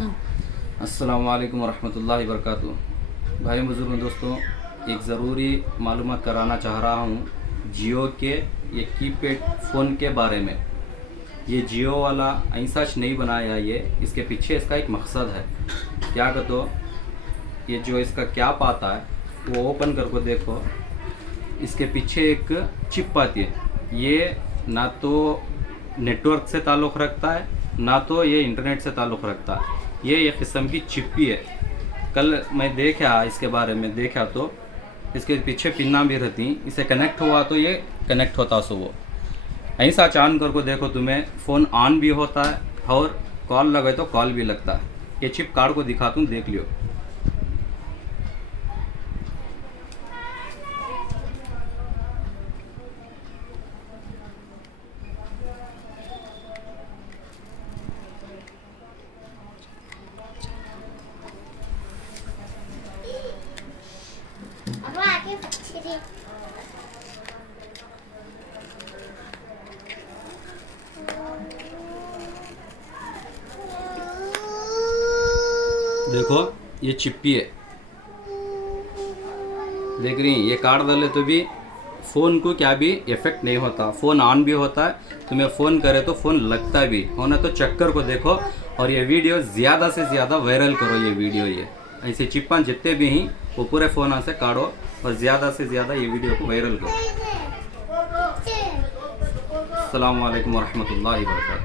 अस्सलामुअलैकुम वरहमतुल्लाहि वबरकातुहू। भाई बुजुर्ग दोस्तों, एक ज़रूरी मालूमात कराना चाह रहा हूँ जियो के ये कीपैड फ़ोन के बारे में। ये जियो वाला ऐसा नहीं बनाया, ये इसके पीछे इसका एक मकसद है। क्या कहते, ये जो इसका कैप आता है वो ओपन करके देखो, इसके पीछे एक चिप आती है। ये ना तो नेटवर्क से ताल्लुक़ रखता है, ना तो ये इंटरनेट से ताल्लुक़ रखता है। ये एक किस्म की चिप ही है। कल मैं देखा, इसके बारे में देखा तो इसके पीछे पिन्ना भी रहती, इसे कनेक्ट हुआ तो ये कनेक्ट होता। सो वो ऐसा चान करके देखो, तुम्हें फ़ोन ऑन भी होता है और कॉल लगे तो कॉल भी लगता है। ये चिप कार्ड को दिखाता हूँ, देख लियो। देखो ये चिप्पी है, देख रही हैं। ये कार्ड डाले तो भी फ़ोन को क्या भी इफेक्ट नहीं होता, फ़ोन ऑन भी होता है। तुम्हें फ़ोन करे तो फ़ोन लगता भी होना। तो चक्कर को देखो और ये वीडियो ज़्यादा से ज़्यादा वायरल करो। ये वीडियो, ये ऐसे चिप्पा जितने भी हैं वो पूरे फ़ोन से काढ़ो और ज़्यादा से ज़्यादा ये वीडियो को वायरल करो। अस्सलामुअलैकुम वरहमतुल्लाहि वबरकातुहू।